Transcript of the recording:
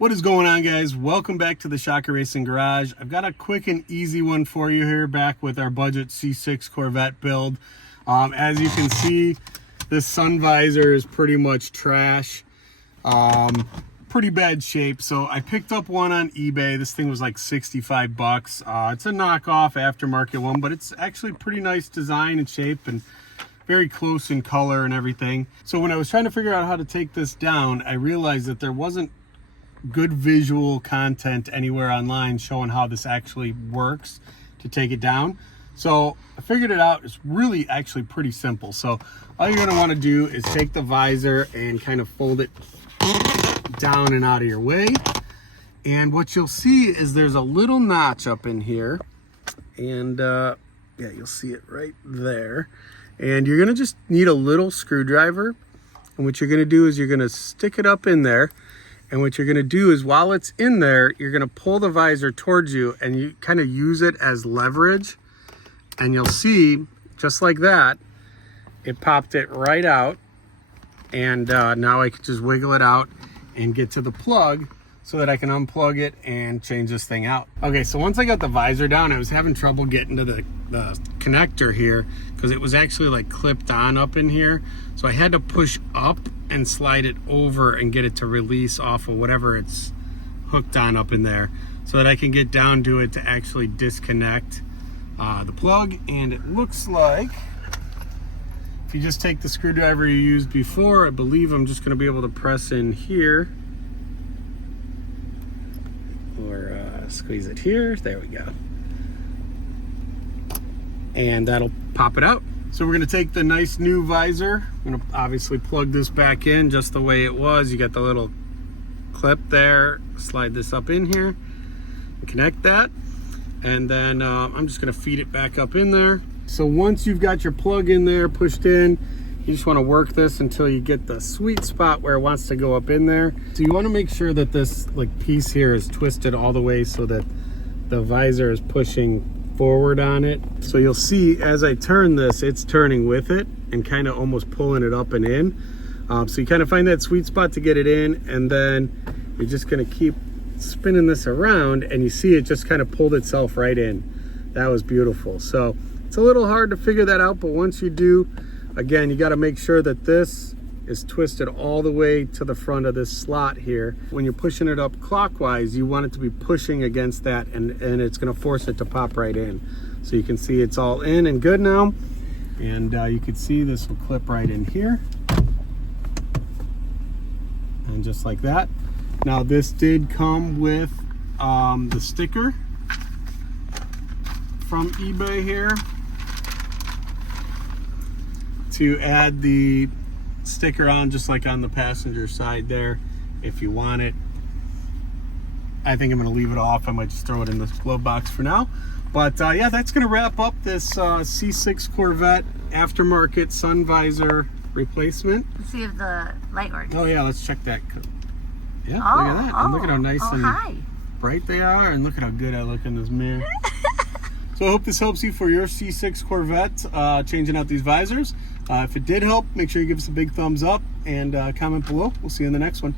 What is going on, guys? Welcome back to the ShockerRacing Garage. I've got a quick and easy one for you here, back with our budget C6 Corvette build. As you can see, this sun visor is pretty much trash. Pretty bad shape. So I picked up one on eBay. This thing was like 65 bucks. It's a knockoff aftermarket one, but it's actually pretty nice design and shape and very close in color and everything. So when I was trying to figure out how to take this down, I realized that there wasn't good visual content anywhere online showing how this actually works to take it down. So I figured it out. It's really actually pretty simple. So all you're going to want to do is take the visor and kind of fold it down and out of your way. And what you'll see is there's a little notch up in here. And yeah, you'll see it right there. And you're going to just need a little screwdriver. And what you're going to do is you're going to stick it up in there. And what you're going to do is while it's in there, you're going to pull the visor towards you and you kind of use it as leverage. And you'll see, just like that, it popped it right out. And now I can just wiggle it out and get to the plug so that I can unplug it and change this thing out. Okay, so once I got the visor down, I was having trouble getting to the connector here because it was actually like clipped on up in here. So I had to push up and slide it over and get it to release off of whatever it's hooked on up in there so that I can get down to it to actually disconnect the plug. And it looks like if you just take the screwdriver you used before, I believe I'm just going to be able to press in here or squeeze it here. There we go. And that'll pop it out. So we're going to take the nice new visor. I'm going to obviously plug this back in just the way it was. You got the little clip there. Slide this up in here and connect that. And then I'm just going to feed it back up in there. So once you've got your plug in there pushed in, you just want to work this until you get the sweet spot where it wants to go up in there. So you want to make sure that this piece here is twisted all the way so that the visor is pushing forward on it. So you'll see as I turn this, it's turning with it and kind of almost pulling it up and in. So you kind of find that sweet spot to get it in, and then you're just going to keep spinning this around, and you see it just kind of pulled itself right in. That was beautiful. So it's a little hard to figure that out, but once you do, again, you got to make sure that this is twisted all the way to the front of this slot here. When you're pushing it up clockwise, you want it to be pushing against that, and it's going to force it to pop right in. So you can see it's all in and good now. And you can see this will clip right in here. And just like that. Now this did come with the sticker from eBay here to add the sticker on, just like on the passenger side there if you want it. I think I'm going to leave it off. I might just throw it in this glove box for now. But yeah, that's going to wrap up this C6 Corvette aftermarket sun visor replacement. Let's see if the light works. Oh yeah, let's check that. Yeah, look at that. And look at how nice and bright they are, and look at how good I look in this mirror. So I hope this helps you for your C6 Corvette, changing out these visors. If it did help, make sure you give us a big thumbs up and comment below. We'll see you in the next one.